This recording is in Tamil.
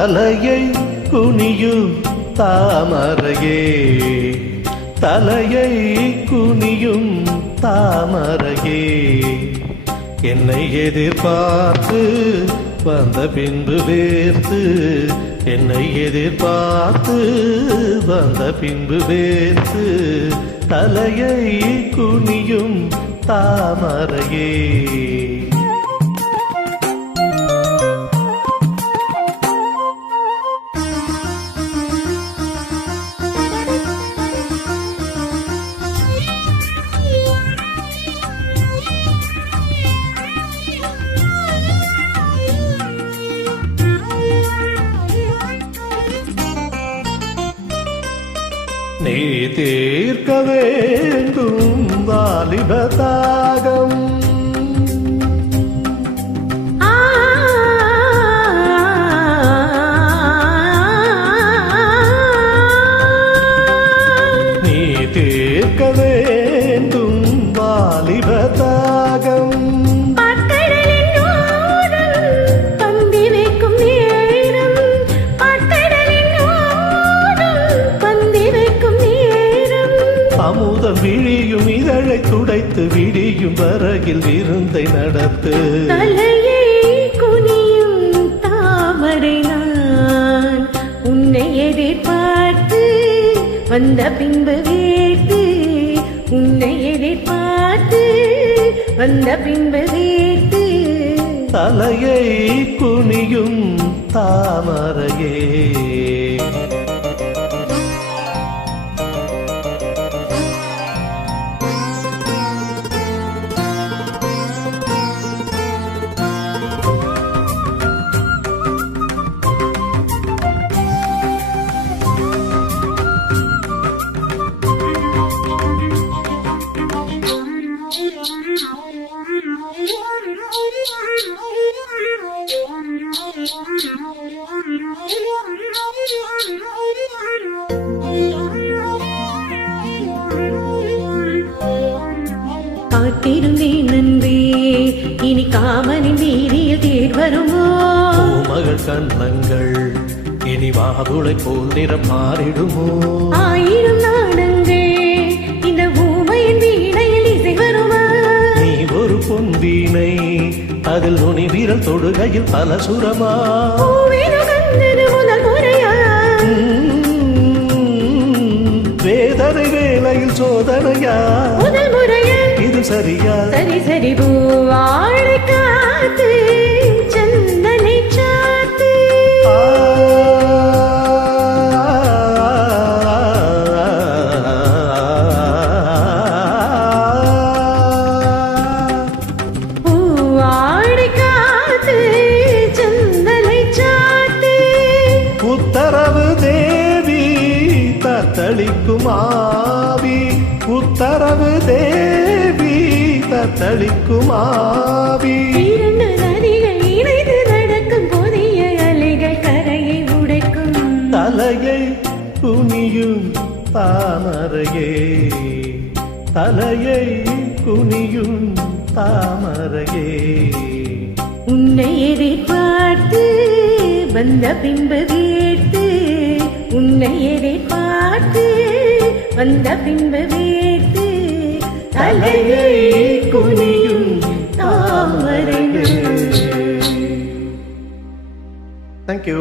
தலையை குனியும் தாமரையே, தலையை குனியும் தாமரையே, என்னை எதிர்பார்த்து வந்த பின்பு வேர்த்து, என்னை எதிர்பார்த்து வந்த பின்பு வேர்த்து, தலையை குனியும் தாமரையே. நீ தீர்க்க வேண்டும் வாலிப தாகம், நீ தீர்க்க வேண்டும் வாலிப தாகம், அமுதம் விழியும் இதழை துடைத்து விடியும் வரையில் விருந்தை நடத்து. தலையை குனியும் தாமரை நான் உன்னை எதிர்பார்த்து வந்த பின்பு வேர்த்து, உன்னை எதிர்பார்த்து வந்த பின்பு வேர்த்து, தலையை குனியும் தாமரையே. காத்திருந்தேன் நன்றி, இனி காமனின் வீதியில் தேர் வருமோ? மகள் கண்ணங்கள் இனி மாதுளை போல் நிறம் மாறிடுமோ? ஆயிரம் நாடங்கள் இந்த ஊமையின் வீணையில் இசை வருமா? நீ ஒரு பொன் வீணை, அதில் நுனி வீரல் தொடுகையில் பல சுரமா? முதல் முறையா? வேதனை வேளையில் சோதனையா? முதல் முறையா? இது சரியா? சரி சரி. பூவாழை காத்து சந்தனை சாத்து, பூவாழை காத்து சந்தனை சாத்து, உத்தரவு தேவி தத்தளிக்கும் ஆவி, உத்தரவு தேவி தத்தளிக்கும் ஆவி. இரண்டு நதிகள் இணைந்து நடக்கும் புதிய அலைகள் கரையை உடைக்கும். தலையை குனியும் தாமரையே, தலையை குனியும் தாமரையே, உன்னை எதிர்பார்த்து வந்த பின்பு வேர்த்து, உன்னை எதிர்பார்த்து வந்த பின்பு வேர்த்து, தலையை குனியும் தாமரையே. Thank you.